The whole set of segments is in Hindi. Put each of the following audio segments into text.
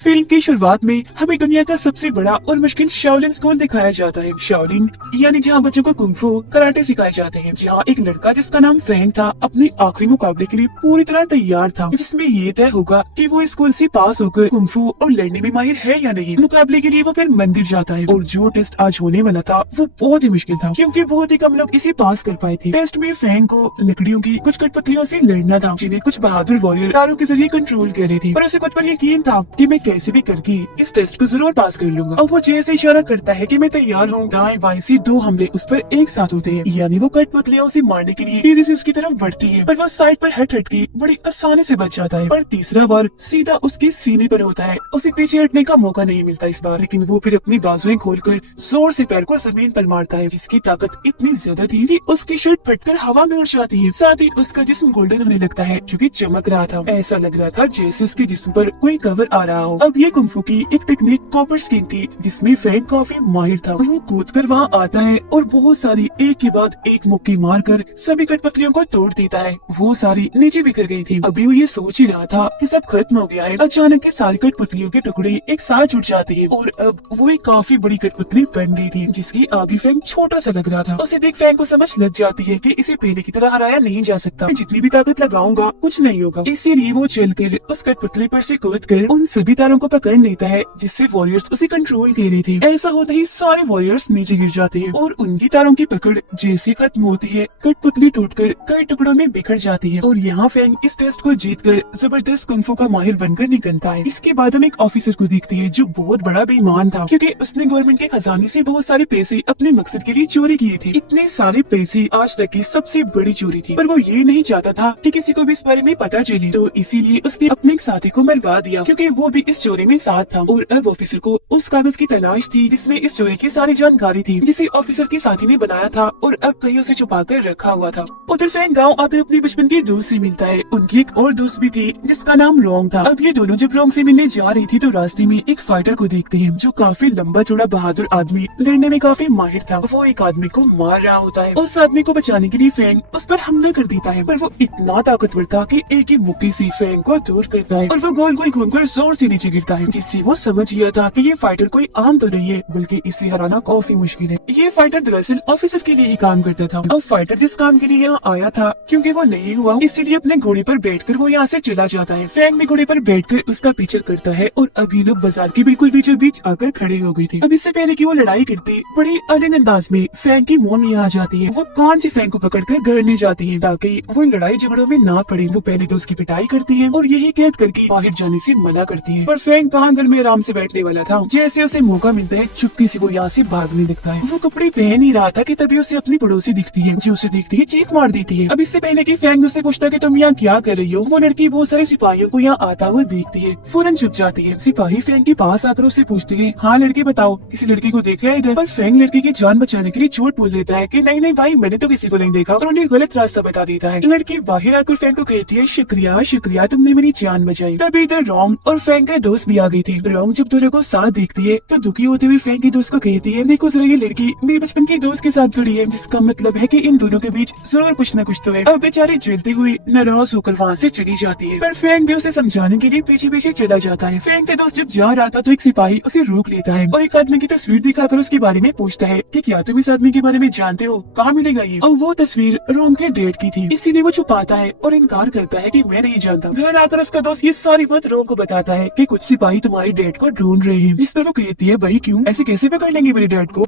फिल्म की शुरुआत में हमें दुनिया का सबसे बड़ा और मुश्किल शाओलिन स्कूल दिखाया जाता है। शाओलिन यानी जहाँ बच्चों को कुंग-फू कराटे सिखाए जाते हैं। जहाँ एक लड़का जिसका नाम फ्रैंक था अपने आखिरी मुकाबले के लिए पूरी तरह तैयार था, जिसमें ये तय होगा कि वो स्कूल से पास होकर कुंग-फू और लड़ने में माहिर है या नहीं। मुकाबले के लिए वो फिर मंदिर जाता है और जो टेस्ट आज होने वाला था वो बहुत ही मुश्किल था, क्योंकि बहुत ही कम लोग इसे पास कर पाए थे। टेस्ट में फ्रैंक को लकड़ियों की कुछ कठपुतलियों से लड़ना था, जिन्हें कुछ बहादुर वॉरियर तारों के जरिए कंट्रोल कर रहे थे। पर उसे खुद पर यकीन था कि मैं कैसे भी करके इस टेस्ट को जरूर पास कर लूंगा। अब वो जैसे इशारा करता है कि मैं तैयार हूँ, दाएं बाएं से दो हमले उस पर एक साथ होते हैं, यानी वो कठपुतलियां उसे मारने के लिए तेजी से उसकी तरफ बढ़ती है, पर वो साइड पर हट के बड़ी आसानी से बच जाता है। पर तीसरा बार सीधा उसके सीने पर होता है, उसे पीछे हटने का मौका नहीं मिलता इस बार, लेकिन वो फिर अपनी बाजुएं खोलकर जोर से पैर को जमीन पर मारता है, जिसकी ताकत इतनी ज्यादा थी कि उसकी शर्ट फटकर हवा में उड़ जाती है। साथ ही उसका जिस्म गोल्डन होने लगता है, क्योंकि चमक रहा था। ऐसा लग रहा था जैसे उसके जिस्म पर कोई कवर आ रहा हो। अब ये कुंग-फू की एक टेक्निक कॉपर स्किन थी, जिसमें फ्रैंक काफी माहिर था। वो कूद कर वहाँ आता है और बहुत सारी एक के बाद एक मुक्की मारकर सभी कठपुतलियों को तोड़ देता है। वो सारी नीचे बिखर गई थी। अभी वो ये सोच ही रहा था कि सब खत्म हो गया है, अचानक के सारी कठपुतलियों के टुकड़े एक साथ जुट जाते हैं और अब वो एक काफी बड़ी कठपुतली बन गई थी, जिसकी आगे फ्रैंक छोटा सा लग रहा था। उसे देख फ्रैंक को समझ लग जाती है कि इसे पहले की तरह हराया नहीं जा सकता। जितनी भी ताकत लगाऊंगा कुछ नहीं होगा। इसीलिए वो चलकर उस कठपुतली पर से कूद कर उन सभी तारों को पकड़ लेता है, जिससे वॉरियर्स उसे कंट्रोल कर रहे थे। ऐसा होते ही सारे वॉरियर्स नीचे गिर जाते हैं और उनकी तारों की पकड़ जैसे खत्म होती है, कठपुतली टूटकर कई टुकड़ों में बिखर जाती है। और यहाँ फ्रैंक इस टेस्ट को जीतकर जबरदस्त कुंग-फू का माहिर बनकर निकलता है। इसके बाद हम एक ऑफिसर को देखते हैं जो बहुत बड़ा बेईमान था, क्योंकि उसने गवर्नमेंट के खजाने से बहुत सारे पैसे अपने मकसद के लिए चोरी किए थे। इतने सारे पैसे आज तक की सबसे बड़ी चोरी थी, पर वो ये नहीं चाहता था कि किसी को भी इस बारे में पता चले, तो इसीलिए उसने अपने एक साथी को मरवा दिया, क्योंकि वो भी इस चोरी में साथ था। और अब ऑफिसर को उस कागज की तलाश थी जिसमें इस चोरी की सारी जानकारी थी, जिसे ऑफिसर के साथी ने बनाया था और अब कहीं उसे छुपा कर रखा हुआ था। उधर फ्रैंक गाँव आकर अपने बचपन के दोस्त से मिलता है। उनकी एक और दोस्त भी थी जिसका नाम रोंग था। अब ये दोनों जब रोंग से मिलने जा रही थी तो रास्ते में एक फाइटर को देखते हैं जो काफी लंबा चौड़ा बहादुर आदमी, लड़ने में काफी माहिर था। वो एक आदमी को मार रहा होता है। उस आदमी को बचाने के लिए फ्रैंक उस पर हमला कर देता है, पर वो इतना ताकतवर था कि एक ही मुक्की से फ्रैंक को दूर करता है और वो गोल गोल घूमकर जोर से नीचे गिरता है, जिससे वो समझ गया था कि ये फाइटर कोई आम तो नहीं है, बल्कि इसे हराना काफी मुश्किल है। ये फाइटर दरअसल ऑफिसर के लिए ही काम करता था। अब फाइटर जिस काम के लिए यहाँ आया था, क्योंकि वो नहीं हुआ, इसीलिए अपने घोड़े पर बैठकर वो यहाँ से चला जाता है। फ्रैंक भी घोड़े पर बैठकर उसका पीछा करता है और अब ये लोग बाजार के बिल्कुल बीचों बीच आकर खड़े हो गए थे। अब इससे पहले कि वो लड़ाई करती, बड़ी अलग अंदाज में फ्रैंक की मॉम यहाँ आ जाती है। वो कान से फ्रैंक को पकड़कर घर ले जाती है ताकि वो लड़ाई झगड़ों में ना पड़े। वो पहले तो उसकी पिटाई करती है और यही कैद करके बाहर जाने से मना करती है, पर फ्रैंक कहाँ घर में आराम से बैठने वाला था। जैसे उसे मौका मिलता है चुपके से वो यहाँ से भागने लगता है। वो कपड़े पहन ही रहा था कि तभी उसे अपनी पड़ोसी दिखती है, जो उसे देखती है चीख मार देती है। अब इससे पहले कि फ्रैंक उससे पूछता कि तुम यहाँ क्या कर रही हो, वो लड़की बहुत सारे सिपाहियों को यहाँ आता हुआ देखती है, फौरन छुप जाती है। सिपाही फ्रैंक के पास आकर उससे पूछते हैं, हाँ लड़के बताओ, किसी लड़की को देखा है इधर? पर फ्रैंक लड़की की जान बचाने के लिए झूठ बोल देता है कि नहीं नहीं भाई, मैंने तो किसी को नहीं देखा, और उन्हें गलत रास्ता बता देता है। लड़की बाहर आकर फ्रैंक को कहती है, शुक्रिया शुक्रिया, तुमने मेरी जान बचाई। तभी इधर रोंग और फ्रैंक के दोस्त भी आ गए थे। रोंग जब दोनों को साथ देखती है तो दुखी होते हुए फ्रैंक के दोस्त को कहती है, देखो जरा ये लड़की मेरे बचपन के दोस्त के साथ खड़ी है, जिसका मतलब है कि इन दोनों के बीच जरूर कुछ न कुछ तो है। अब बेचारी जलती हुई नाराज होकर वहाँ से चली जाती है, पर फ्रैंक भी उसे समझाने के लिए पीछे पीछे चला जाता है। फ्रैंक के दोस्त जब जा रहा था तो एक सिपाही उसे रोक लेता है और एक आदमी की तस्वीर दिखाकर उसके बारे में पूछता है कि क्या तुम इस आदमी के बारे में जानते हो, कहाँ मिलेगा ये? और वो तस्वीर रोंग के डेट की थी, इसीलिए वो छुपाता है और इनकार करता है कि मैं नहीं जानता। घर आकर उसका दोस्त ये सारी बात रोंग को बताता है कि कुछ सिपाही तुम्हारी डेट को ढूंढ रहे हैं, जिस पर वो कहती है, भाई क्यों, ऐसे कैसे पकड़ लेंगे मेरी डेट को?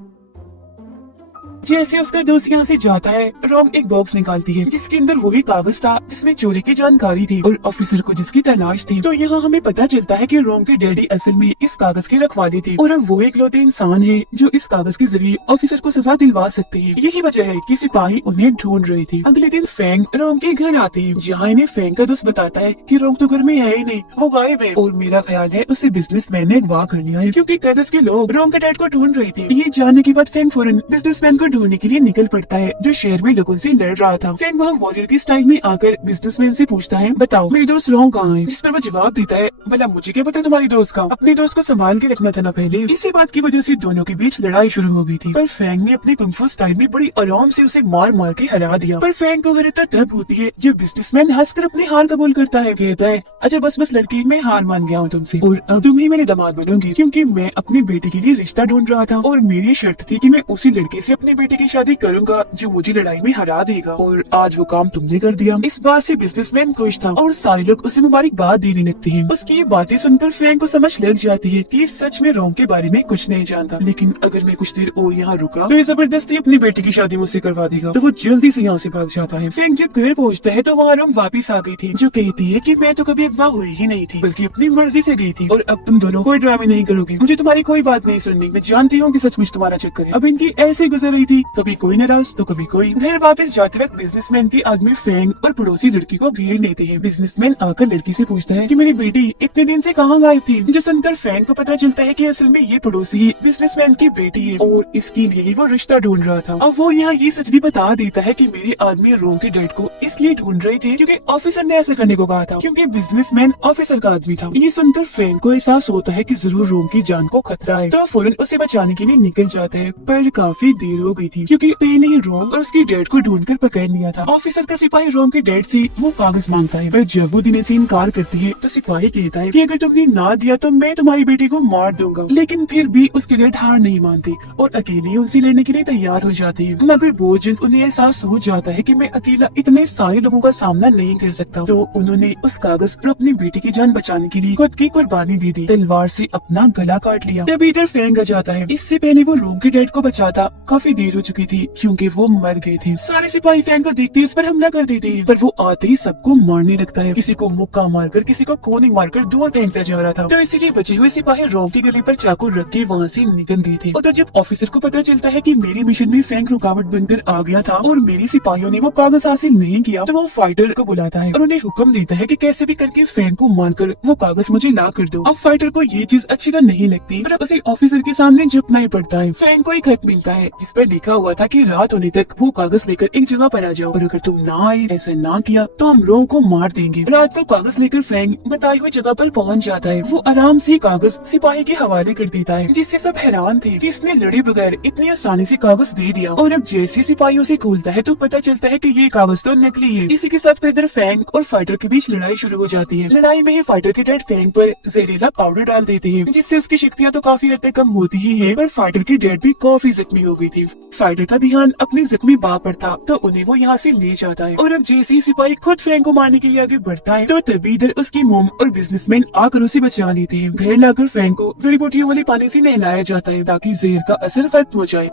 जैसे उसका दोस्त यहाँ से जाता है, रोंग एक बॉक्स निकालती है जिसके अंदर वही कागज था जिसमें चोरी की जानकारी थी और ऑफिसर को जिसकी तलाश थी। तो यहाँ हमें पता चलता है कि रोंग के डैडी असल में इस कागज के रखवाले थे और अब वो इकलौते इंसान है जो इस कागज के जरिए ऑफिसर को सजा दिलवा सकते हैं। यही वजह है कि सिपाही उन्हें ढूंढ रहे थे। अगले दिन फ्रैंक रोंग के घर आते हैं, जहाँ इन्हें फ्रैंक का दोस्त बताता है कि रोंग तो घर में है ही नहीं, वो गायब है और मेरा ख्याल है उसे बिजनेसमैन ने अगवा कर लिया है, क्योंकि कागज के लोग रोंग के डैड को ढूंढ रहे थे। ये जानने के बाद फ्रैंक फौरन बिजनेसमैन को ढूंढने के लिए निकल पड़ता है जो शहर में लोगों से लड़ रहा था। फैंग वहाँ वॉरियर की स्टाइल में आकर बिजनेसमैन से पूछता है, बताओ मेरे दोस्त लॉन्ग कहाँ है? जिस पर वो जवाब देता है, भला मुझे क्या पता तुम्हारी दोस्त का, अपने दोस्त को संभाल के रखना था ना पहले। इसी बात की वजह से दोनों के बीच लड़ाई शुरू हो गई थी, पर फैंग ने अपनी कुंग फू स्टाइल में बड़ी आराम से उसे मार मार के हरा दिया। पर फैंग को हैरत तब होती है जब बिजनेसमैन हंसकर अपनी हार कबूल करता है, कहता है, अच्छा बस बस लड़की, मैं हार मान गया हूँ तुमसे और अब तुम ही मेरे दामाद बनोगे, क्योंकि मैं अपनी बेटी के लिए रिश्ता ढूंढ रहा था और मेरी शर्त थी कि मैं उसी लड़के से अपनी बेटी की शादी करूंगा जो मुझे लड़ाई में हरा देगा, और आज वो काम तुमने कर दिया। इस बात से बिजनेसमैन खुश था और सारे लोग उसे मुबारकबाद देने लगते हैं। उसकी ये बातें सुनकर फैंग को समझ लग जाती है कि सच में रोम के बारे में कुछ नहीं जानता, लेकिन अगर मैं कुछ देर और यहाँ रुका तो ये जबरदस्ती अपनी बेटी की शादी मुझसे करवा देगा, तो वो जल्दी से यहाँ से भाग जाता है। फैंग जब घर पहुँचता है तो वहाँ रोम वापिस आ गई थी, जो कहती है कि मैं तो कभी अगवा हुई ही नहीं थी, बल्कि अपनी मर्जी से गई थी, और अब तुम दोनों कोई ड्रामे नहीं करोगे, मुझे तुम्हारी कोई बात नहीं सुननी, मैं जानती हूँ कि सचमुच तुम्हारा चक्कर है। अब इनकी ऐसे गुजर रही थी, कभी कोई नाराज तो कभी कोई। घर वापस जाते वक्त बिजनेसमैन की आग में फैंग और पड़ोसी लड़की को घेर लेते हैं। बिजनेसमैन आकर लड़की से पूछता है कि मेरी बेटी इतने दिन से कहाँ गायब थी, जो सुनकर फैंग को पता चलता है कि असल में ये पड़ोसी ही बिजनेसमैन की बेटी है और इसके लिए ही वो रिश्ता ढूंढ रहा था। अब वो यहाँ ये सच भी बता देता है कि मेरे आदमी रोम के डैड को इसलिए ढूंढ रहे थे क्योंकि ऑफिसर ने ऐसा करने को कहा था, क्योंकि बिजनेसमैन ऑफिसर का आदमी था। ये सुनकर फैंग को एहसास होता है कि जरूर रोम की जान को खतरा है, तो फौरन उसे बचाने के लिए निकल जाता है, पर काफी देर हो गई थी क्योंकि पहले ही रोम और उसके डैड को ढूंढकर पकड़ लिया था। ऑफिसर का सिपाही रोम के डैड से वो कागज मांगता है, पर जब वो देने से इनकार करती है तो सिपाही कहता है कि अगर तुमने ना दिया तो मैं तुम्हारी बेटी को मार दूंगा, लेकिन फिर भी उसके डैड हार नहीं मानते और अकेले उनसे लड़ने के लिए तैयार हो जाते हैं। मगर बहुत जल्द उन्हें एहसास हो जाता है कि मैं अकेला इतने सारे लोगों का सामना नहीं कर सकता, तो उन्होंने उस कागज पर अपनी बेटी की जान बचाने के लिए खुद की कुर्बानी दे दी, तलवार से अपना गला काट लिया। तभी इधर फैंग आ जाता है। इससे पहले वो रोम के डैड को बचाता काफी देर हो चुकी थी क्योंकि वो मर गए थे। सारे सिपाही फैंग को देखते उस पर हमला कर देते हैं, पर वो आते ही सबको मारने लगता है, किसी को मुक्का मारकर, किसी को कोनिंग मारकर दूर फेंकता जा रहा था। तो इसीलिए बचे हुए सिपाही रोम की गले पर चाकू रख के वहाँ से निकल गए थे। उधर जब ऑफिसर को पता चलता है कि मेरे मिशन में फैंग रुकावट बनकर आ गया था और मेरे सिपाहियों ने वो कागज हासिल नहीं किया, तो वो फाइटर को बुलाता है और उन्हें हुक्म देता है कि कैसे भी करके फैंग को मारकर वो कागज मुझे ला कर दो। अब फाइटर को ये चीज अच्छी तो नहीं लगती, पर उसे ऑफिसर के सामने झुकना ही पड़ता है। फैंग को एक खत मिलता है जिस पर लिखा हुआ था कि रात होने तक वो कागज लेकर एक जगह पर आ जाओ, और अगर तुम ना आए, ऐसा ना किया तो हम रोम को मार देंगे। रात को कागज लेकर फैंग बताई हुई जगह पर पहुंच जाता है। वो आराम से कागज सिपाही के हवाले कर देता है, जिससे सब हैरान थे कि इसने लड़े बगैर इतनी आसानी से कागज दे दिया। और अब जैसे सिपाहियों से खोलता है तो पता चलता है कि ये कागज तो नकली है। इसी के साथ इधर फैंग और फाइटर के बीच लड़ाई शुरू हो जाती है। लड़ाई में ही फाइटर के डैड फैंग पर जहरीला पाउडर डाल देते हैं, जिससे उसकी शक्तियाँ तो काफी हद तक कम होती ही है, पर फाइटर की डैड भी काफी जख्मी हो गई थी। फाइटर का ध्यान अपने जख्मी बाप पर था, तो उन्हें वो यहाँ से ले जाता है। और अब जैसे ही सिपाही खुद फैंग को मारने के लिए आगे बढ़ता है तो तभी इधर उसकी मोम और बिजनेसमैन आकर उसे बचा लेते हैं। घर लाकर फैंग को जड़ी बूटियों वाले पानी से नहलाया जाता है ताकि जहर का असर खत्म हो जाए।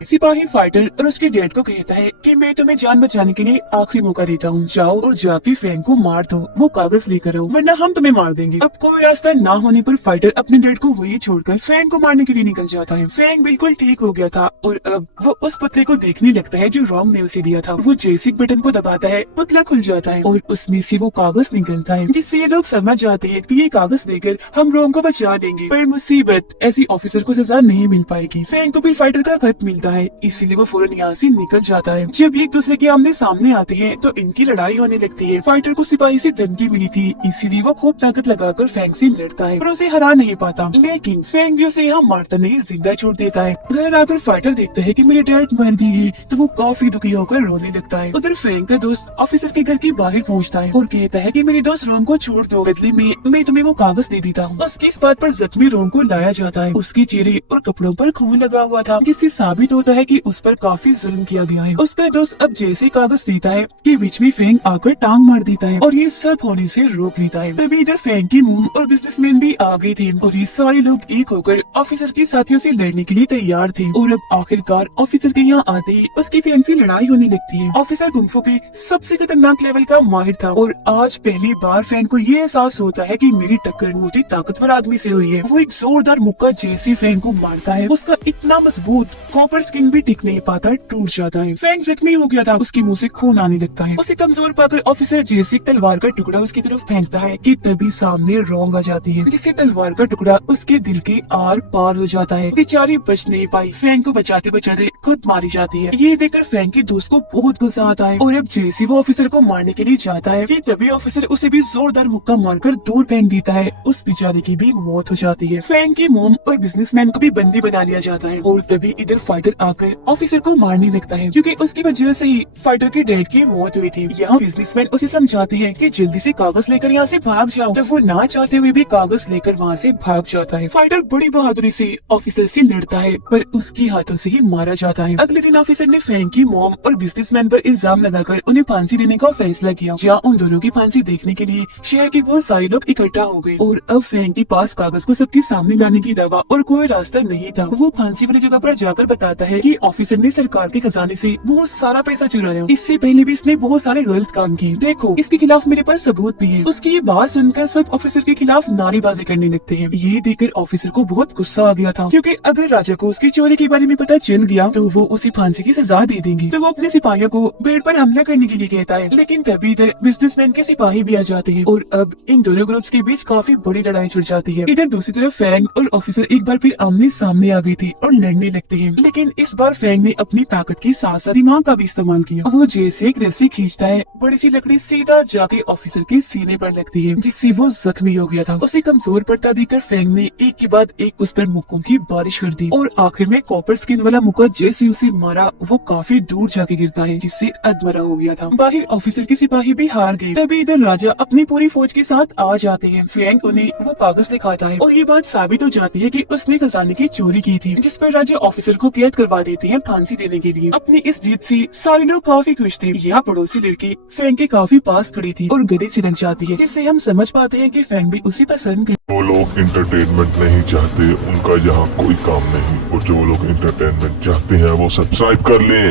सिपाही फाइटर और उसके डैड को कहता है कि मैं तुम्हें जान बचाने के लिए आखिरी मौका देता हूँ, जाओ और जाके फैंग को मार दो, वो कागज लेकर आओ वरना हम तुम्हें मार देंगे। अब कोई रास्ता ना होने पर फाइटर अपने डैड को वही छोड़कर फैंग को मारने के लिए निकल जाता है। फैंग बिल्कुल ठीक हो गया था और अब वो उस पुतले को देखने लगता है जो रोम ने उसे दिया था। वो जैसे बटन को दबाता है पुतला खुल जाता है और उसमें से वो कागज निकलता है, जिससे ये लोग समझ जाते हैं कि ये कागज देकर हम रोम को बचा देंगे। पर मुसीबत, ऐसी ऑफिसर को सजा नहीं मिल पाएगी। फैंग को फिर फाइटर का खत मिलता है, इसीलिए वो फौरन यहाँ से निकल जाता है। जब एक दूसरे के आमने सामने आते हैं तो इनकी लड़ाई होने लगती है। फाइटर को सिपाही से धमकी मिली थी, इसीलिए वो खूब ताकत लगाकर फैंग से लड़ता है, पर उसे हरा नहीं पाता। लेकिन फैंग भी उसे यहाँ मारता नहीं, जिंदा छोड़ देता है। घर आकर फाइटर देखता है कि मेरे डैड मर गए हैं, तो वो काफी दुखी होकर रोने लगता है। उधर फैंग का दोस्त ऑफिसर के घर के बाहर पहुँचता है और कहता है कि मेरे दोस्त रोम को छोड़ दो, बदले में मैं तुम्हें वो कागज दे देता हूँ। उसकी इस बात पर जख्मी रोम को लाया जाता है। उसके चेहरे और कपड़ों पर खून लगा हुआ था, जिससे साबित होता है कि उस पर काफी जुल्म किया गया है। उसका दोस्त अब जैसे कागज देता है कि बीच में फैंग आकर टांग मार देता है और ये सब होने से रोक लेता है। तभी इधर फैंग की मोम और बिजनेसमैन भी आ गए थे और ये सारे लोग एक होकर ऑफिसर के साथियों से लड़ने के लिए तैयार थे। और अब आखिरकार ऑफिसर के यहाँ आते ही उसकी फैंग से लड़ाई होने लगती है। ऑफिसर कुंग फू के सबसे खतरनाक लेवल का माहिर था और आज पहली बार फैंग को ये एहसास होता है कि मेरी टक्कर बहुत ही ताकतवर आदमी से हुई है। वो एक जोरदार मुक्का जैसे फैंग को मारता है, उसका इतना मजबूत कॉपर स्किन भी टिक नहीं पाता, टूट जाता है। फैंग जख्मी हो गया था, उसके मुंह से खून आने लगता है। उसे कमजोर पाकर ऑफिसर जैसे तलवार का टुकड़ा उसकी तरफ फेंकता है कि तभी सामने रोंग आ जाती है, जिससे से तलवार का टुकड़ा उसके दिल के आर पार हो जाता है। बेचारी बच नहीं पाई, फैंग को बचाते बचाते खुद मारी जाती है। ये देखकर फैंग के दोस्त को बहुत गुस्सा आता है और अब जैसे वो ऑफिसर को मारने के लिए जाता है कि तभी ऑफिसर उसे भी जोरदार मुक्का मारकर दूर फेंक देता है। उस बेचारे की भी मौत हो जाती है। फैंग की मोम और बिजनेसमैन को भी बंदी बना लिया जाता है और तभी इधर फाइटर आकर ऑफिसर को मारने लगता है, क्योंकि उसकी वजह से ही फाइटर के डैड की मौत हुई थी। यहाँ बिजनेसमैन उसे समझाते हैं कि जल्दी से कागज लेकर यहाँ से भाग जाओ, तब वो ना चाहते हुए भी कागज लेकर वहाँ से भाग जाता है। फाइटर बड़ी बहादुरी से ऑफिसर से लड़ता है पर उसके हाथों से ही मारा जाता है। अगले दिन ऑफिसर ने फैंग की मॉम और बिजनेसमैन पर इल्जाम लगाकर उन्हें फांसी देने का फैसला किया। जहाँ उन दोनों की फांसी देखने के लिए शहर के बहुत सारे लोग इकट्ठा हो गए और अब फैंग के पास कागज को सबके सामने लाने की दवा और कोई रास्ता नहीं था। वो फांसी वाली जगह पर जाकर बताता है कि ऑफिसर ने सरकार के खजाने से बहुत सारा पैसा चुराया, इससे पहले भी इसने बहुत सारे गलत काम किए, देखो इसके खिलाफ मेरे पास सबूत भी है। उसकी ये बात सुनकर सब ऑफिसर के खिलाफ नारेबाजी करने लगते हैं। ये देखकर ऑफिसर को बहुत गुस्सा आ गया था, क्योंकि अगर राजा को उसकी चोरी के बारे में पता चल गया तो वो उसे फांसी की सजा दे देंगे। तो वो अपने सिपाहियों को बेड पर हमला करने के लिए कहता है, लेकिन तभी इधर बिजनेसमैन के सिपाही भी आ जाते हैं और अब इन दोनों ग्रुप्स के बीच काफी बड़ी लड़ाई छिड़ जाती है। इधर दूसरी तरफ फैंग और ऑफिसर एक बार फिर आमने सामने आ गई थी और लड़ने लगते हैं, लेकिन इस बार फैंग ने अपनी ताकत के साथ साथ दिमाग का भी इस्तेमाल किया। वो जैसे एक रस्सी खींचता है, बड़ी सी लकड़ी सीधा जाके ऑफिसर के सीने पर लगती है, जिससे वो जख्मी हो गया था। उसे कमजोर पड़ता देखकर फैंग ने एक के बाद एक उस पर मुक्कों की बारिश कर दी और आखिर में कॉपर स्किन वाला मुक्का जैसे उसे मारा वो काफी दूर जाके गिरता है, जिससे अधमरा हो गया था। बाहर ऑफिसर के सिपाही भी हार गए। तभी इधर राजा अपनी पूरी फौज के साथ आ जाते हैं। फैंग उन्हें वो कागज दिखाता है और ये बात साबित हो जाती है कि उसने खजाने की चोरी की थी, जिस पर राजा ऑफिसर को कैद करवा देते हैं फांसी देने के लिए। अपनी इस जीत से सारे लोग काफी खुश थे। यहाँ पड़ोसी लड़की फैंग के काफी पास खड़ी थी और गले से लग जाती है, जिससे हम समझ पाते हैं कि फैंग भी उसे पसंद करती जो लोग इंटरटेनमेंट नहीं चाहते उनका यहाँ कोई काम नहीं, और जो लोग इंटरटेनमेंट चाहते हैं वो सब्सक्राइब कर ले।